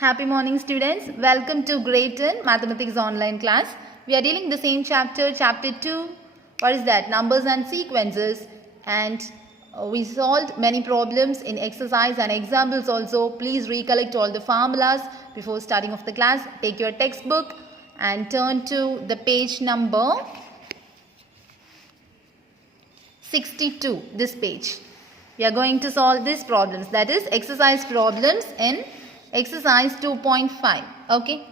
Happy morning, students. Welcome to Grade 10 Mathematics online class. We are dealing the same chapter, chapter 2. What is that? Numbers and sequences. And we solved many problems in exercise and examples also. Please recollect all the formulas before starting of the class. Take your textbook and turn to the page number 62, this page. We are going to solve these problems, that is exercise problems in exercise 2.5. Okay,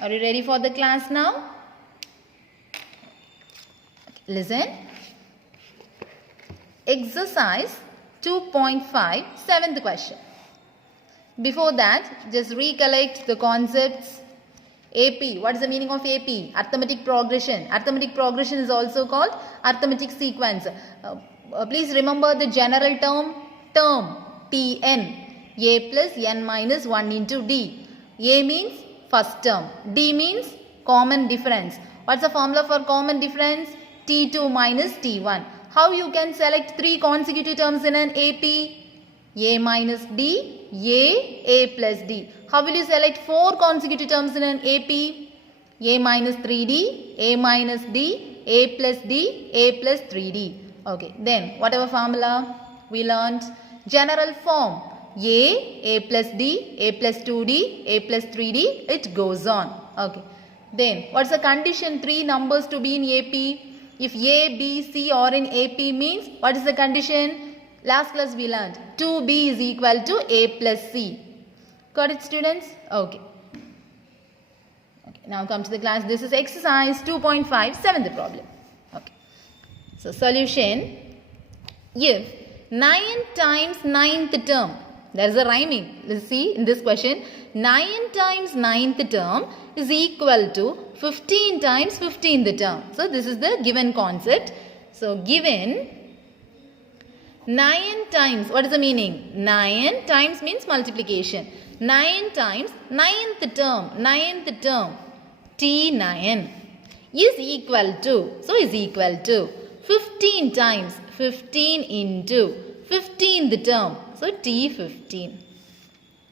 are you ready for the class now? Listen, exercise 2.5, 7th question. Before that, just recollect the concepts. AP, what is the meaning of AP? Arithmetic progression. Arithmetic progression is also called arithmetic sequence. Please remember the general term Tn. A plus n minus 1 into d. A means first term. D means common difference. What's the formula for common difference? T2 minus T1. How you can select 3 consecutive terms in an AP? A minus D, A plus D. How will you select 4 consecutive terms in an AP? A minus 3D, A minus D, A plus D, A plus 3D. Okay, then whatever formula we learned, general form. A plus D, A plus 2D, A plus 3D, it goes on. Okay. Then, what's the condition 3 numbers to be in AP? If A, B, C are in AP means, what is the condition? Last class we learned 2B is equal to A plus C. Got it, students? Okay. Now come to the class. This is exercise 2.5, 7th problem. Okay. So, solution. If 9 times 9th term, there is a rhyming. Let's see in this question. 9 times 9th term is equal to 15 times 15th term. So, this is the given concept. So, given 9 times, what is the meaning? 9 times means multiplication. 9 times 9th term, T9 is equal to, so is equal to 15 times 15 into 15th term, so T15.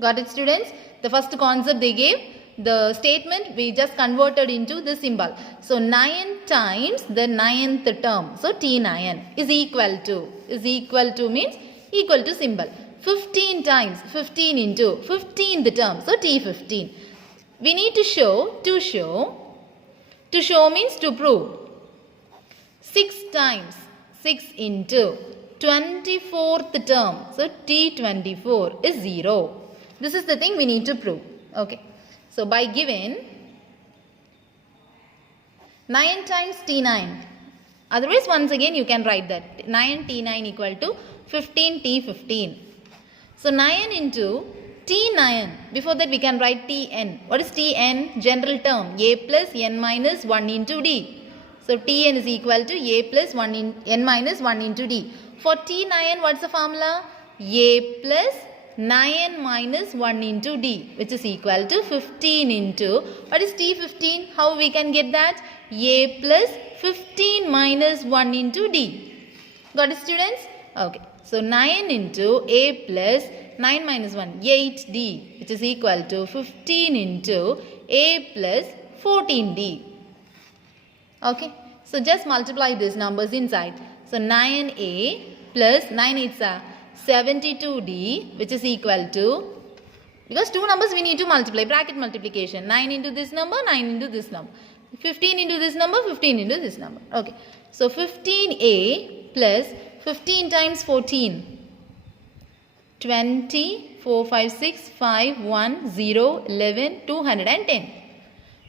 Got it, students? The first concept they gave, the statement we just converted into the symbol. So 9 times the 9th term, so T9 is equal to means equal to symbol. 15 times 15 into 15th term, so T15. We need to show, to show means to prove. 6 times 6 into 24th term, so T24 is 0. This is the thing we need to prove. Okay. So, by given 9 times T9, otherwise once again you can write that 9 T9 equal to 15 T15. So, 9 into T9, before that we can write Tn. What is Tn? General term, A plus n minus 1 into d. So, Tn is equal to A plus n minus 1 into d. For T9, what's the formula? A plus 9 minus 1 into d, which is equal to 15 into, what is T15? How we can get that? A plus 15 minus 1 into d. Got it, students? Okay. So, 9 into A plus 9 minus 1, 8d, which is equal to 15 into A plus 14d. Okay. So, just multiply these numbers inside. So, 9a plus 9 8s are 72d, which is equal to, because 2 numbers we need to multiply, bracket multiplication. 9 into this number, 9 into this number. 15 into this number, 15 into this number. Okay. So, 15a plus 15 times 14. 20, 4, 5, 6, 5, 1, 0, 11, 210.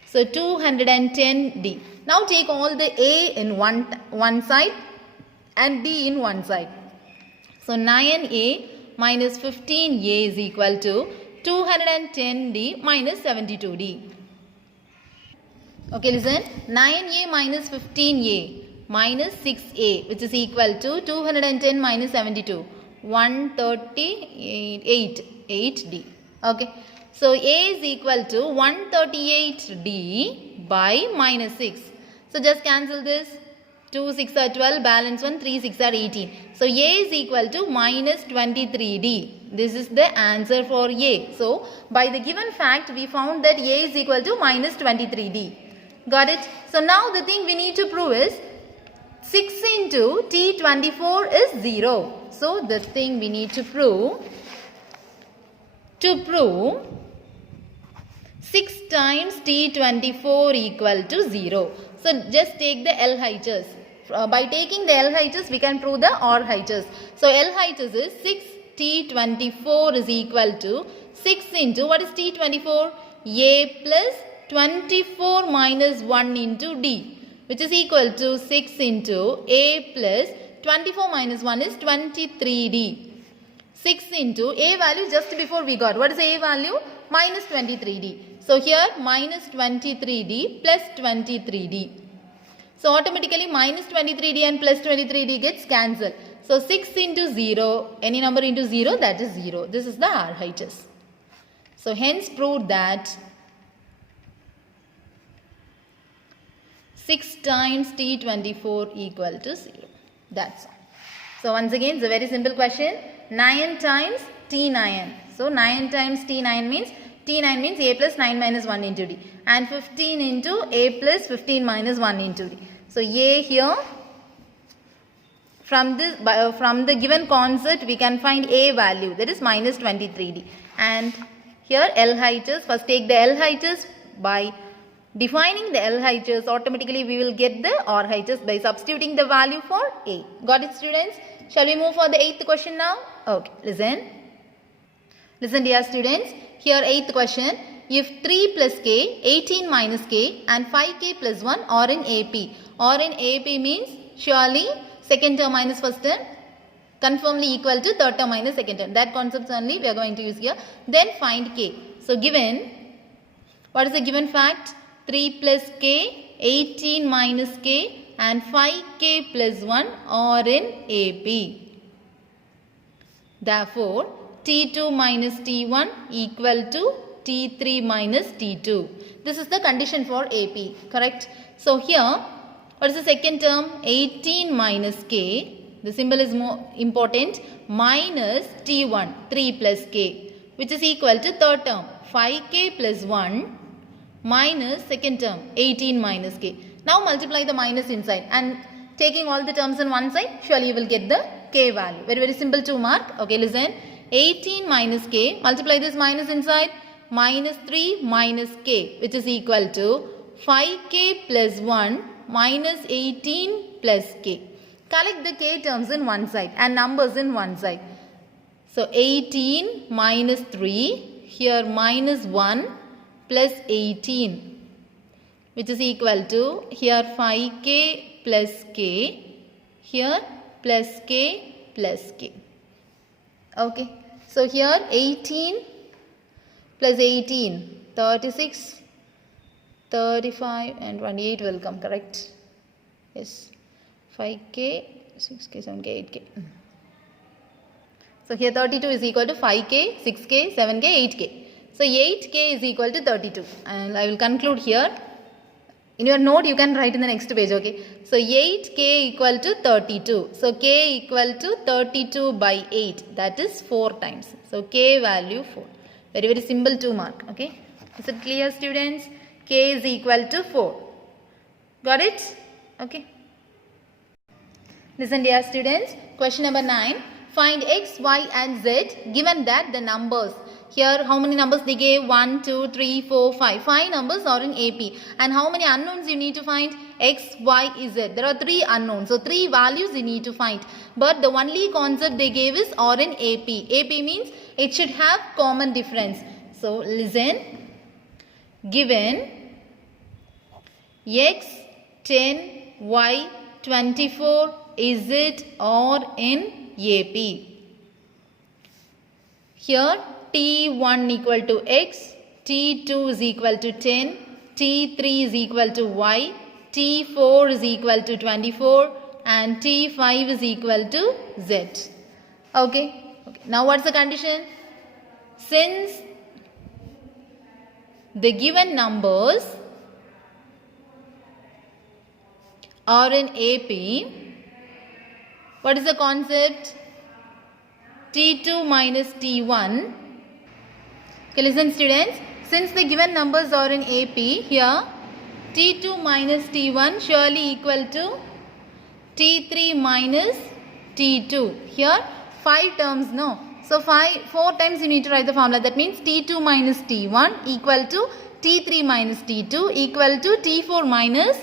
So, 210d. Now, take all the a in one side and d in one side. So, 9a minus 15a is equal to 210d minus 72d. Okay, listen. 9a minus 15a minus 6a, which is equal to 210 minus 72. 138d. Okay. So, a is equal to 138d by minus 6. So, just cancel this. 2 6 are 12, balance 1, 3 6 are 18. So, A is equal to minus 23D. This is the answer for A. So, by the given fact, we found that A is equal to minus 23D. Got it? So, now the thing we need to prove is 6 into T24 is 0. So, the thing we need to prove 6 times T24 equal to 0. So, just take the LHS. By taking the LHS, we can prove the RHS. So, LHS is 6 T24 is equal to 6 into, what is T24? A plus 24 minus 1 into D, which is equal to 6 into A plus 24 minus 1 is 23D. 6 into A value just before we got. What is A value? Minus 23D. So, here minus 23D plus 23D. So, automatically minus 23D and plus 23D gets cancelled. So, 6 into 0, any number into 0, that is 0. This is the RHS. So, hence proved that 6 times T24 equal to 0. That's all. So, once again, it's a very simple question. 9 times T9. So, 9 times T9 means T9 means A plus 9 minus 1 into D. And 15 into A plus 15 minus 1 into D. So, A here, from the given concept, we can find A value, that is minus 23D. And here LHS, first take the LHS. By defining the LHS, automatically we will get the RHS by substituting the value for A. Got it, students? Shall we move for the 8th question now? Okay, listen. Listen, dear students. Here 8th question. If 3 plus k, 18 minus k and 5k plus 1 are in AP. Or in AP means surely second term minus first term conformly equal to third term minus second term. That concept only we are going to use here. Then find k. So, given, what is the given fact? 3 plus k, 18 minus k and 5k plus 1 are in AP. Therefore, T2 minus T1 equal to T3 minus T2. This is the condition for AP, correct? So, here, what is the second term? 18 minus k, the symbol is more important, minus T1, 3 plus k, which is equal to third term, 5k plus 1 minus second term, 18 minus k. Now, multiply the minus inside and taking all the terms on one side, surely you will get the k value. Very, very simple 2 mark. Okay, listen. 18 minus k, multiply this minus inside, minus 3 minus k, which is equal to 5k plus 1 minus 18 plus k. Collect the k terms in one side and numbers in one side. So, 18 minus 3, here minus 1 plus 18, which is equal to, here 5k plus k, here plus k plus k. Okay. So, here 18 plus 18, 36, 35 and 28 will come, correct? Yes. 5k, 6k, 7k, 8k. So, here 32 is equal to 5k, 6k, 7k, 8k. So, 8k is equal to 32. And I will conclude here. In your note, you can write in the next page, okay? So, 8k equal to 32. So, k equal to 32 by 8. That is 4 times. So, k value 4. Very, very simple 2 mark, okay? Is it clear, students? K is equal to 4. Got it? Okay. Listen, dear students. Question number 9. Find x, y and z given that the numbers. Here, how many numbers they gave? 1, 2, 3, 4, 5. 5 numbers are in AP. And how many unknowns you need to find? X, Y, Z. There are 3 unknowns. So, 3 values you need to find. But the only concept they gave is or in AP. AP means it should have common difference. So, listen. Given X, 10, Y, 24, is it or in AP? Here, T1 equal to X, T2 is equal to 10, T3 is equal to Y, T4 is equal to 24 and T5 is equal to Z. Okay. Now what's the condition? Since the given numbers are in AP, what is the concept? T2 minus T1. Okay, listen students. Since the given numbers are in AP, here T2 minus T1 surely equal to T3 minus T2. Here 5 terms, no? So 4 times you need to write the formula. That means T2 minus T1 equal to T3 minus T2 equal to T4 minus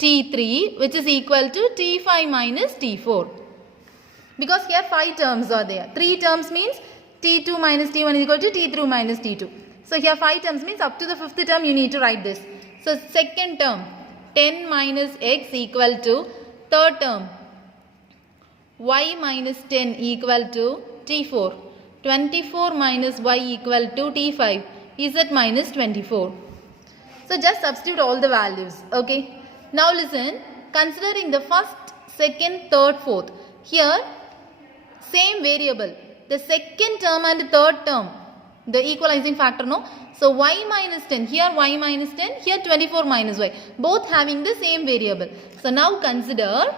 T3, which is equal to T5 minus T4. Because here 5 terms are there. 3 terms means T2 minus T1 is equal to T3 minus T2. So here 5 terms means up to the 5th term you need to write this. So second term 10 minus x equal to third term y minus 10 equal to T4. 24 minus y equal to T5. Z minus 24. So just substitute all the values. Okay. Now listen. Considering the first, second, third, fourth. Here same variable. The second term and third term. The equalizing factor, no? So y minus 10. Here y minus 10. Here 24 minus y. Both having the same variable. So now consider.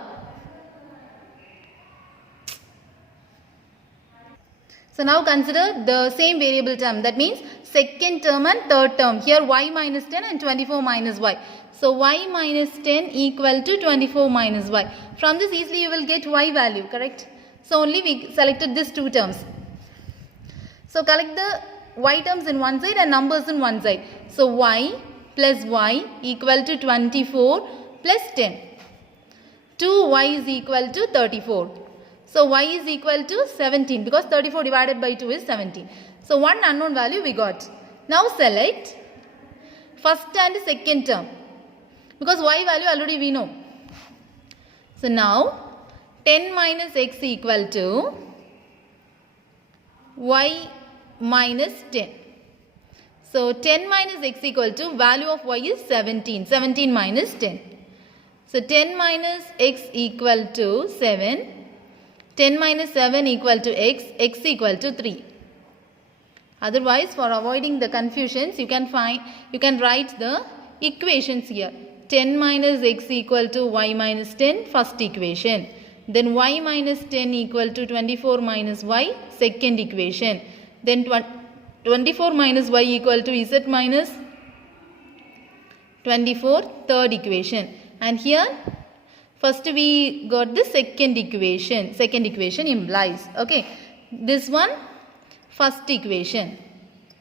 So now consider the same variable term. That means second term and third term. Here y minus 10 and 24 minus y. So y minus 10 equal to 24 minus y. From this easily you will get y value, correct? So only we selected these 2 terms. So collect the y terms in one side and numbers in one side. So y plus y equal to 24 plus 10. 2y is equal to 34. So y is equal to 17 because 34 divided by 2 is 17. So one unknown value we got. Now select first and second term because y value already we know. So now 10 minus x equal to y minus 10. So 10 minus x equal to value of y is 17. 17 minus 10. So 10 minus x equal to 7. 10 minus 7 equal to x, x equal to 3. Otherwise, for avoiding the confusions, you can write the equations here. 10 minus x equal to y minus 10, first equation. Then y minus 10 equal to 24 minus y, second equation. Then 24 minus y equal to z minus 24, third equation. And here, first we got the second equation. Second equation implies. Okay. This one, first equation.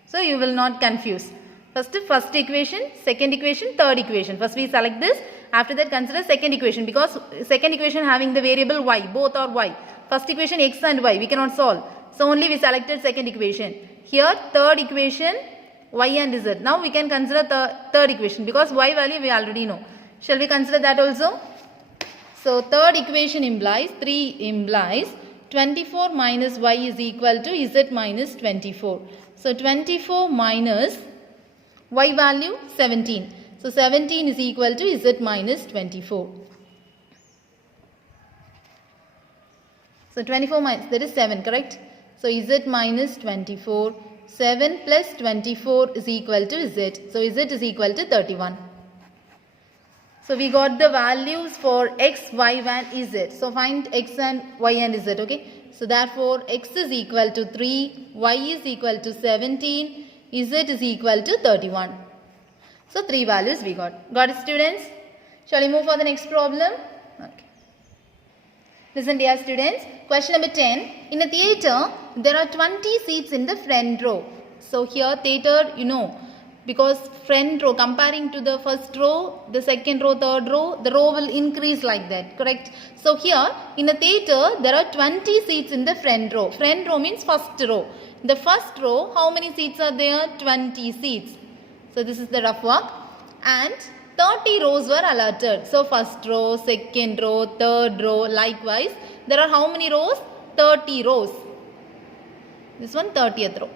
So you will not confuse. First equation, second equation, third equation. First we select this. After that consider second equation because second equation having the variable y. Both are y. First equation x and y. We cannot solve. So only we selected second equation. Here third equation y and z. Now we can consider the third equation because y value we already know. Shall we consider that also? So third equation implies 3 implies 24 minus y is equal to z minus 24. So 24 minus y value 17. So 17 is equal to z minus 24. So 24 minus, that is 7, correct? So z minus 24. 7 plus 24 is equal to z. So z is equal to 31. So we got the values for x, y and z. So find x and y and z, okay? So therefore x is equal to 3, y is equal to 17, z is equal to 31. So 3 values we got. Got it, students? Shall we move for the next problem? Okay. Listen dear students. Question number 10. In a theatre, there are 20 seats in the front row. So here theatre, you know, because front row comparing to the first row, the second row, third row, the row will increase like that, correct? So here in a theatre there are 20 seats in the front row. Front row means first row. The first row, how many seats are there? 20 seats. So this is the rough work and 30 rows were allotted. So first row, second row, third row, likewise there are how many rows? 30 rows. This one 30th row.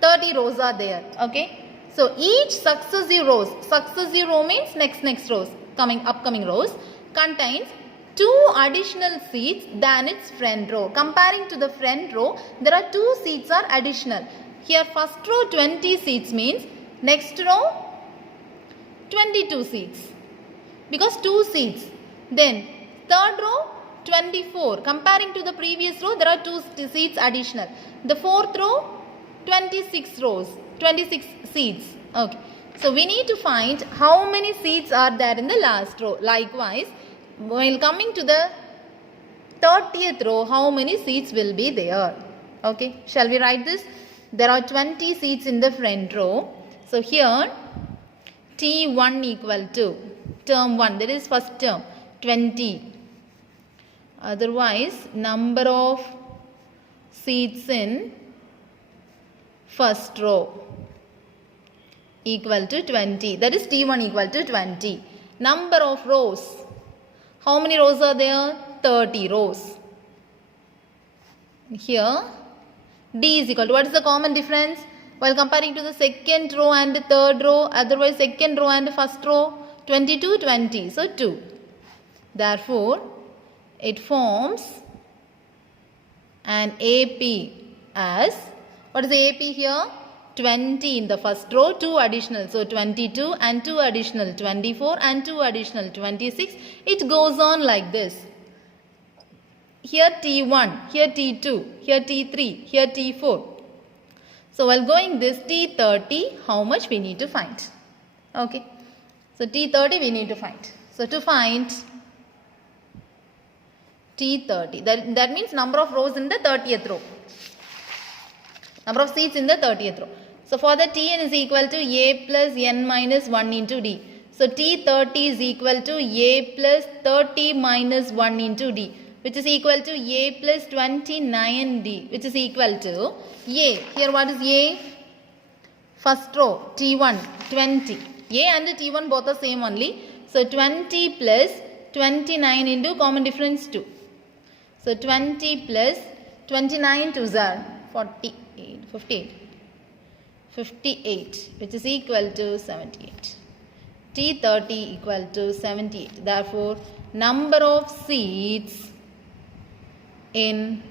30 rows are there, okay? So each successive row means next rows, upcoming rows, contains 2 additional seats than its front row. Comparing to the front row, there are 2 seats are additional. Here first row 20 seats means next row 22 seats because 2 seats. Then third row 24. Comparing to the previous row, there are 2 seats additional. The fourth row, 26 seats. Okay. So we need to find how many seats are there in the last row. Likewise, while coming to the 30th row, how many seats will be there? Okay. Shall we write this? There are 20 seats in the front row. So here, T1 equal to term 1, that is first term, 20. Otherwise, number of seats in first row equal to 20. That is T1 equal to 20. Number of rows. How many rows are there? 30 rows. Here, D is equal to, what is the common difference? While comparing to the second row and the third row, otherwise second row and first row, 22, 20. So 2. Therefore, it forms an AP as, what is the AP here? 20 in the first row, 2 additional. So 22 and 2 additional 24 and 2 additional 26. It goes on like this. Here T1, here T2, here T3, here T4. So while going this T30, how much we need to find? Okay. So T30 we need to find. So to find T30, that means number of rows in the 30th row. Number of seats in the 30th row. So for the Tn is equal to A plus N minus 1 into D. So T30 is equal to A plus 30 minus 1 into D, which is equal to A plus 29D, which is equal to A. Here what is A? First row, T1, 20. A and T1 both are same only. So 20 plus 29 into common difference 2. So 20 plus 29 to 48, 58, which is equal to 78. T30 equal to 78. Therefore, number of seats in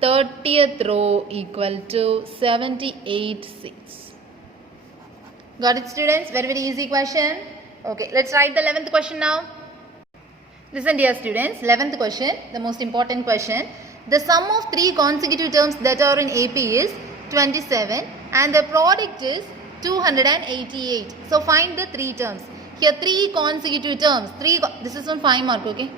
30th row equal to 78 seats. Got it, students? Very, very easy question. Okay, let's write the 11th question now. Listen, dear students, 11th question, the most important question. The sum of 3 consecutive terms that are in AP is 27 and the product is 288. So find the 3 terms. Here 3 consecutive terms. This is on 5 mark, okay?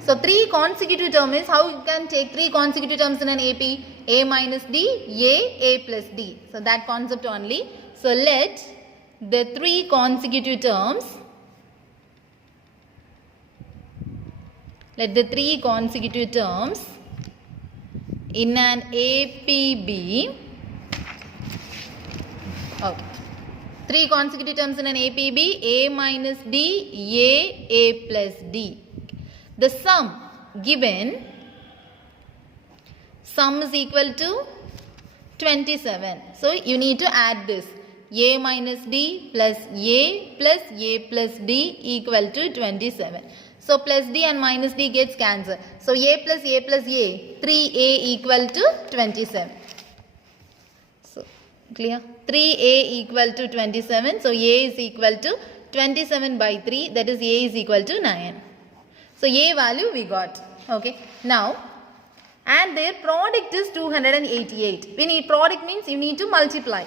So 3 consecutive terms is how you can take 3 consecutive terms in an AP. A minus D, A plus D. So that concept only. So let the 3 consecutive terms, in an AP be, okay, 3 consecutive terms in an AP be A minus D, A plus D. The sum given, sum is equal to 27. So you need to add this. A minus D plus A plus D equal to 27. So plus D and minus D gets cancelled. So A, 3A equal to 27. So clear? 3A equal to 27. So A is equal to 27 by 3. That is A is equal to 9. So A value we got. Okay. Now, and their product is 288. We need product means you need to multiply.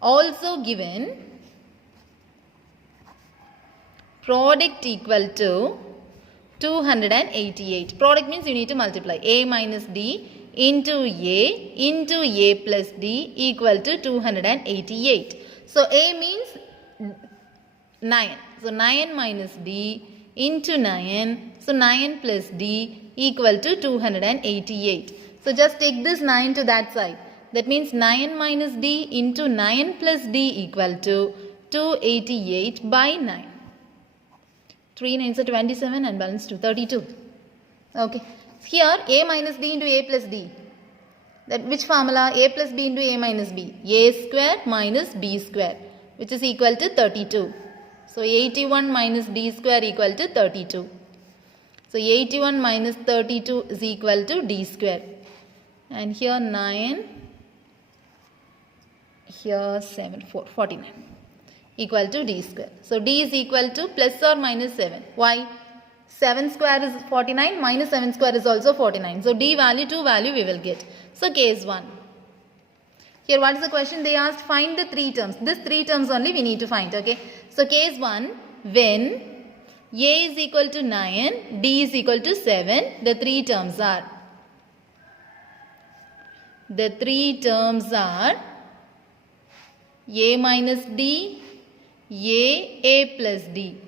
Also given product equal to 288. Product means you need to multiply. A minus D into A plus D equal to 288. So A means 9. So 9 minus D into 9. So 9 plus D equal to 288. So just take this 9 to that side. That means 9 minus D into 9 plus D equal to 288 by 9. 3 9s are 27 and balance to 32. Okay. Here A minus D into A plus D. That which formula? A plus B into A minus B. A square minus B square, which is equal to 32. So 81 minus D square equal to 32. So 81 minus 32 is equal to D square. And here 9. Here 7, 4, 49 equal to D square. So D is equal to plus or minus 7. Why? 7 square is 49, minus 7 square is also 49. So D value, 2 value we will get. So case 1. Here what is the question? They asked find the 3 terms. This 3 terms only we need to find. Okay. So case 1, when A is equal to 9, D is equal to 7, the 3 terms are. The 3 terms are A minus D, A plus D.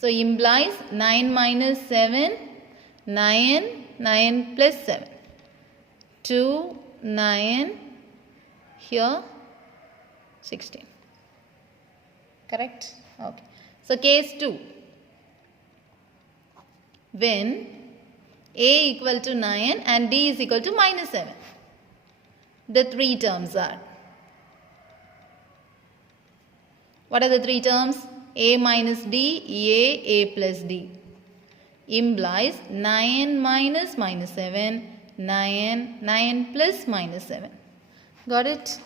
So implies 9 minus 7, 9, 9 plus 7. 2, 9, here 16. Correct? Okay. So case 2. When A equal to 9 and D is equal to minus 7. The 3 terms are. What are the 3 terms? A minus D, A plus D. Implies 9 minus minus 7, 9, 9 plus minus 7. Got it?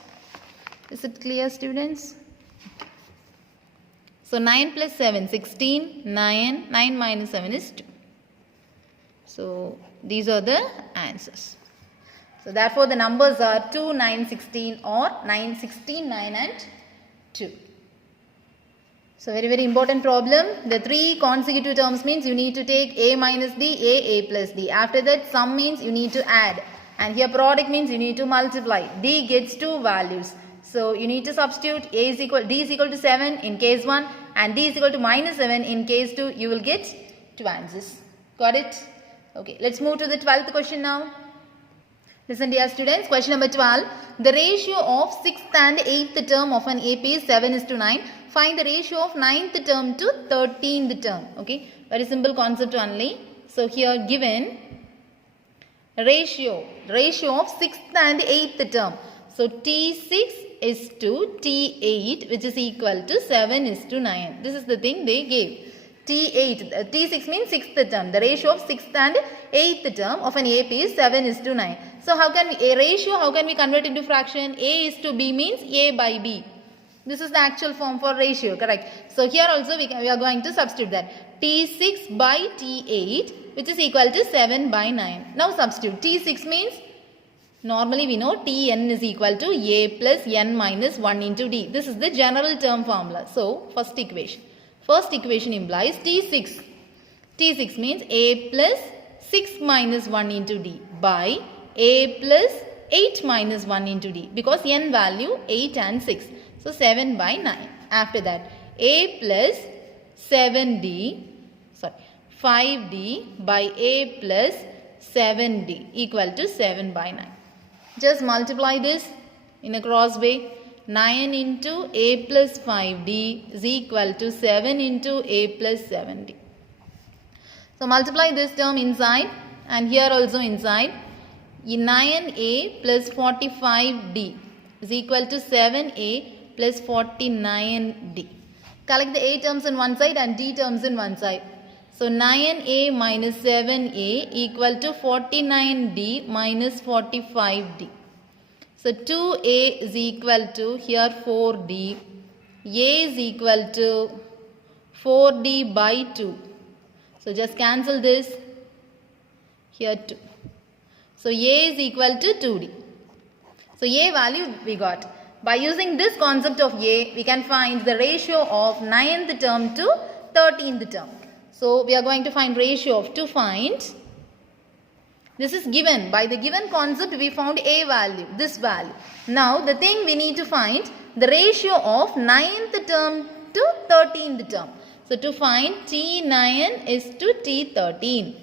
Is it clear, students? So 9 plus 7, 16, 9, 9 minus 7 is 2. So these are the answers. So therefore the numbers are 2, 9, 16 or 9, 16, 9 and 2. So very, very important problem. The 3 consecutive terms means you need to take A minus D, A plus D. After that sum means you need to add. And here product means you need to multiply. D gets 2 values. So you need to substitute D is equal to 7 in case 1 and D is equal to minus 7 in case 2. You will get 2 answers. Got it? Okay, let's move to the 12th question now. Listen dear students, question number 12. The ratio of 6th and 8th term of an AP is 7:9. Find the ratio of 9th term to 13th term. Okay, very simple concept only. So here given ratio of 6th and 8th term. So T6 is to T8 which is equal to 7:9. This is the thing they gave. T6 means 6th term. The ratio of 6th and 8th term of an AP is 7:9. So how can we convert into fraction? A is to B means A by B. This is the actual form for ratio, correct? So here also we are going to substitute that. T6 by T8 which is equal to 7 by 9. Now substitute. T6 means normally we know Tn is equal to A plus n minus 1 into D. This is the general term formula. So first equation implies T6. T6 means A plus 6 minus 1 into D by A plus 8 minus 1 into D because n value 8 and 6. So 7 by 9. After that A plus 5D by A plus 7D equal to 7 by 9. Just multiply this in a cross way. 9 into A plus 5D is equal to 7 into A plus 7D. So multiply this term inside and here also inside. 9A plus 45D is equal to 7A plus 49D. Collect the A terms in one side and D terms in one side. So 9A minus 7A equal to 49D minus 45D. So 2A is equal to here 4D. A is equal to 4D by 2. So just cancel this. Here 2. So A is equal to 2D. So A value we got. By using this concept of A, we can find the ratio of 9th term to 13th term. So we are going to find ratio of, to find, this is given. By the given concept, we found A value, this value. Now the thing we need to find, the ratio of 9th term to 13th term. So to find T9 is to T13.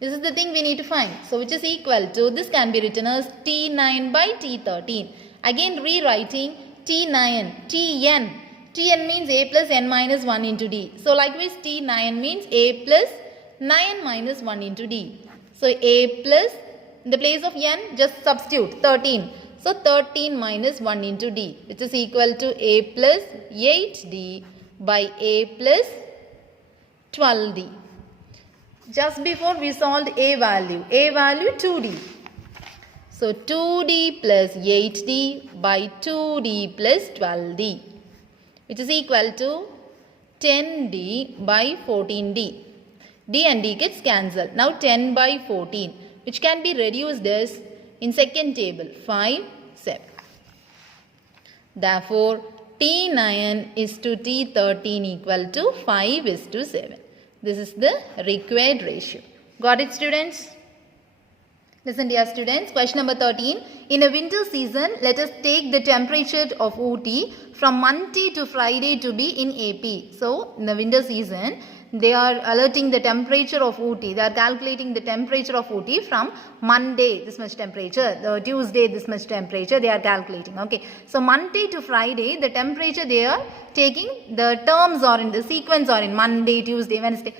This is the thing we need to find. So which is equal to, this can be written as T9 by T13. Again rewriting T9, Tn. Tn means A plus n minus 1 into D. So likewise T9 means A plus 9 minus 1 into D. So A plus, in the place of n, just substitute 13. So 13 minus 1 into D, which is equal to A plus 8D by A plus 12D. Just before we solved A value 2D. So 2D plus 8D by 2D plus 12D, which is equal to 10D by 14D. D and D gets cancelled. Now 10 by 14, which can be reduced as in second table 5, 7. Therefore, T9 is to T13 equal to 5 is to 7. This is the required ratio. Got it, students? Listen, dear students, question number 13. In a winter season, let us take the temperature of Ooty from Monday to Friday to be in AP. So, in the winter season, they are alerting the temperature of Ooty. They are calculating the temperature of Ooty from Monday, this much temperature, the Tuesday, this much temperature, they are calculating. Okay. So, Monday to Friday, the temperature they are taking, the terms are in the sequence are in Monday, Tuesday, Wednesday.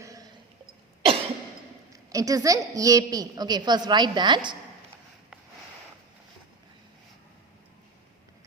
It is in AP. Okay, first write that.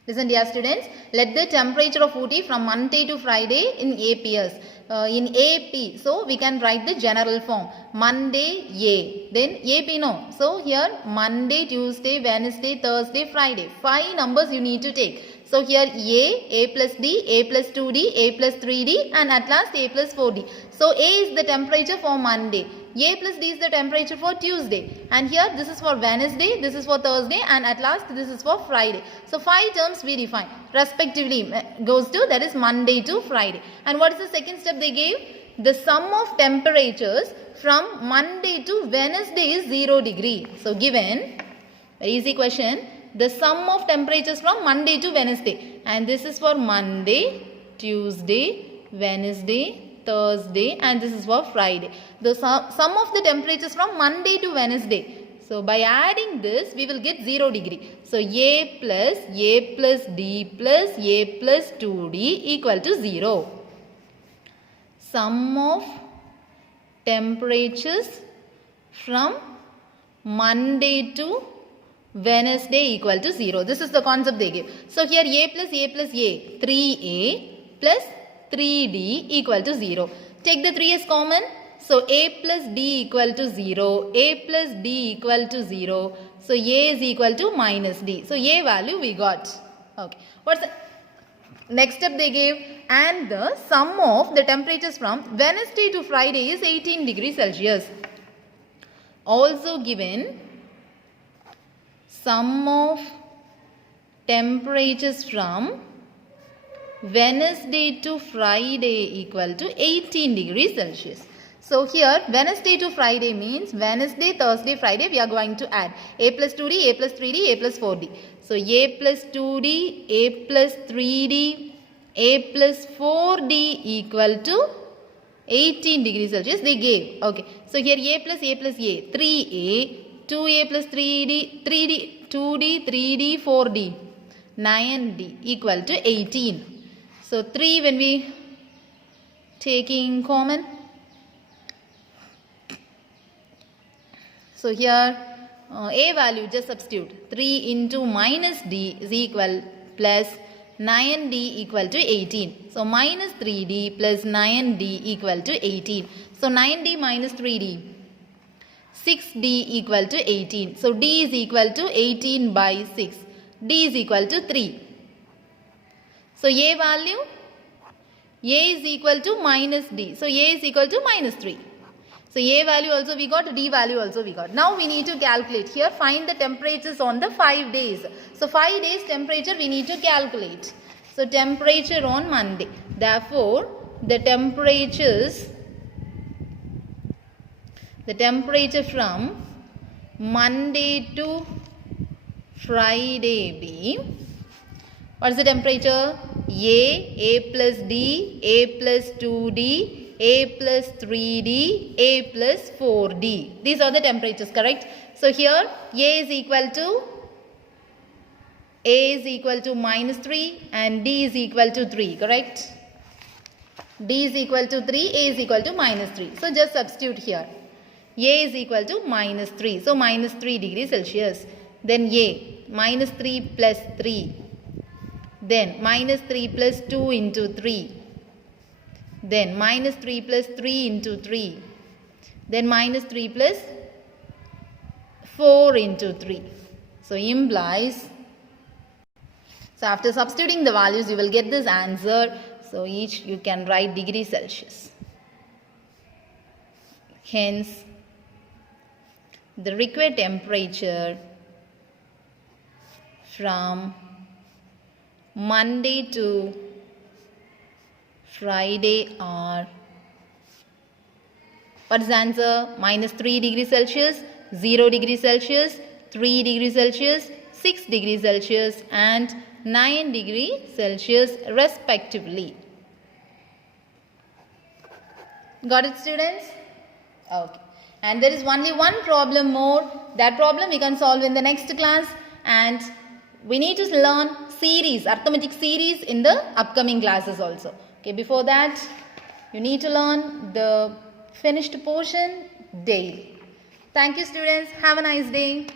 Listen, dear students, let the temperature of Ooty from Monday to Friday in APs. In AP, so we can write the general form. Monday, A. Then AP, no. So here, Monday, Tuesday, Wednesday, Thursday, Friday. 5 numbers you need to take. So here A plus D, A plus 2D, A plus 3D and at last A plus 4D. So A is the temperature for Monday. A plus D is the temperature for Tuesday. And here this is for Wednesday, this is for Thursday and at last this is for Friday. So 5 terms we define. Respectively goes to, that is Monday to Friday. And what is the second step they gave? The sum of temperatures from Monday to Wednesday is 0 degree. So given, very easy question. The sum of temperatures from Monday to Wednesday. And this is for Monday, Tuesday, Wednesday, Thursday and this is for Friday. The sum of the temperatures from Monday to Wednesday. So by adding this we will get 0 degree. So A plus D plus A plus 2D equal to 0. Sum of temperatures from Monday to Wednesday equal to 0. This is the concept they give. So here A plus A, 3A plus 3D equal to 0. Take the 3 as common. So A plus D equal to 0. A plus D equal to 0. So A is equal to minus D. So A value we got. Okay. What's the next step they gave? And the sum of the temperatures from Wednesday to Friday is 18 degrees Celsius. Also given sum of temperatures from Wednesday to Friday equal to 18 degrees Celsius. So here Wednesday to Friday means Wednesday, Thursday, Friday we are going to add A plus 2D, A plus 3D, A plus 4D. So A plus 2D, A plus 3D, A plus 4D equal to 18 degrees Celsius they gave. Okay. So here A, 3A, 2A plus 3D, 2D, 3D, 4D, 9D equal to 18. So 3 when we taking common. So here A value just substitute. 3 into minus D is equal plus 9D equal to 18. So minus 3D plus 9D equal to 18. So 9D minus 3D. 6D equal to 18. So D is equal to 18 by 6. D is equal to 3. So A value, A is equal to minus D. So A is equal to minus 3. So A value also we got, D value also we got. Now we need to calculate. Here find the temperatures on the 5 days. So 5 days temperature we need to calculate. So temperature on Monday. Therefore the temperature from Monday to Friday be, what is the temperature? A plus D, A plus 2D, A plus 3D, A plus 4D. These are the temperatures, correct? So here A is equal to minus 3 and D is equal to 3, correct? D is equal to 3, A is equal to minus 3. So just substitute here. A is equal to minus 3. So minus 3 degrees Celsius. Then A, minus 3 plus 3. Then minus 3 plus 2 into 3. Then minus 3 plus 3 into 3. Then minus 3 plus 4 into 3. So implies, so after substituting the values you will get this answer. So each you can write degree Celsius. Hence, the required temperature from Monday to Friday are, what is the answer? -3 degrees Celsius, 0 degrees Celsius, 3 degrees Celsius, 6 degrees Celsius and 9 degrees Celsius respectively. Got it, students? Okay. And there is only one problem more. That problem we can solve in the next class, and we need to learn series, arithmetic series in the upcoming classes also. Okay, before that you need to learn the finished portion daily. Thank you, students. Have a nice day.